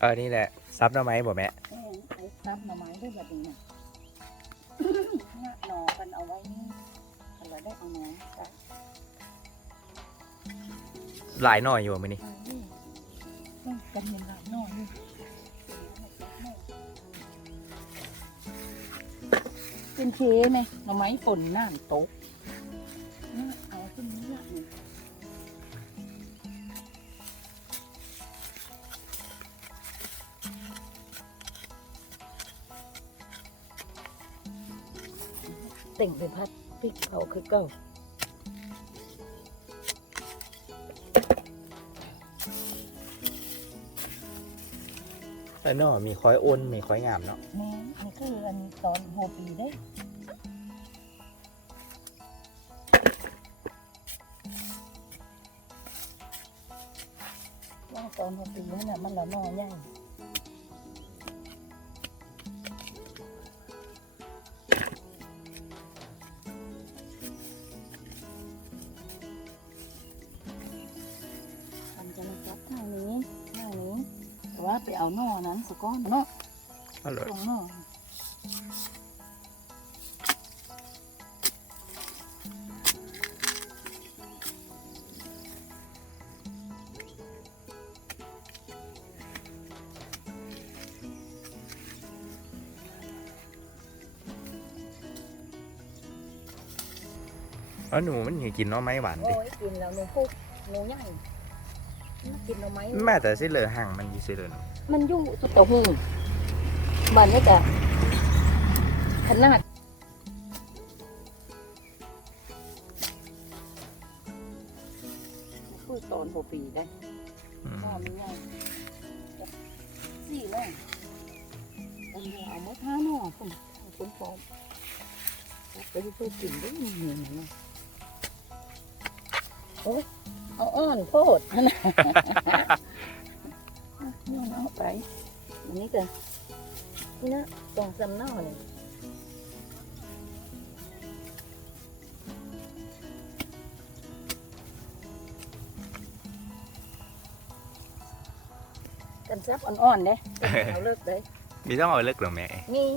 เออ นี่แหละซับหน่อไม้บ่แม่แม่ไอ้ซับหน่อไม้ด้วยแบบนี้นะหน้าหนอกันเอาไว้นี่เราได้เอาหนอจ้ะหลายหน่อยอยู่มื้อนี้ เอานี่ต้องกันเห็นหลายหน่อนี่เป็นเคไหมหน่อไม้ฝนน้ำตกน่าเอา เต่งเป็นพัดพริกเผาคือเก่าเออหน่อมีค้อยอ้นมีค้อยงามเนาะแม่นนี่คืออันตอนโฮปีได้ว่าตอนโฮปีนั่นน่ะมันละนอใหญ่ ไปเอานอนั้นสก้อนเนาะอร่อยตรงเนาะแล้วหนูมันอยากกินหน่อไม้หวานดิ โอ้ยกินแล้วหนูพุกหนูใหญ่ มากินเอาไหมแม่แต่สิเหลือห่างมันยี่สิเหลือมันอยู่สุดโต่งหูบ้านนี้แต่ขนาดพูดตอนหัวปีได้อืมพ่อมีไงสี่เลยอันนี้เอามาท่าหน่อคุณคุณพร้อมไปที่เพื่อกินได้เหนื่อยๆนะโอ้ย เอาอ้อนโพดนะนี่เอาไปอันนี้กันนี่นะสองสามหน่อเนี่ยกันซับอ่อนๆเด้เอาเลิกเลยมีต้องเอาเลิกเหรอแม่นี่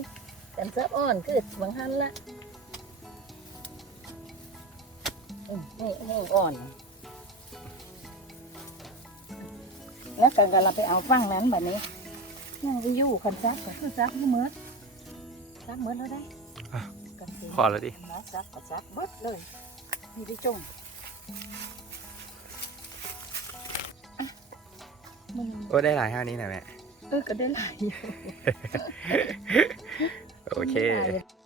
กันซับอ่อนคือบางหันละอืมนี่แห้งอ่อน แล้วกันกันเราไปเอาฟังนั้นแบบนี้นั่งไปอยู่คันซับก็คือซับไม่เมือดซับเมือดแล้วได้กันสิพอแล้วดิมาซับก็ซับเบิดเลยนี่ได้จงอะมันโอ้ได้หลายห้านี้นะแม่เออก็ได้หลายอยู่โอเคได้หลายอยู่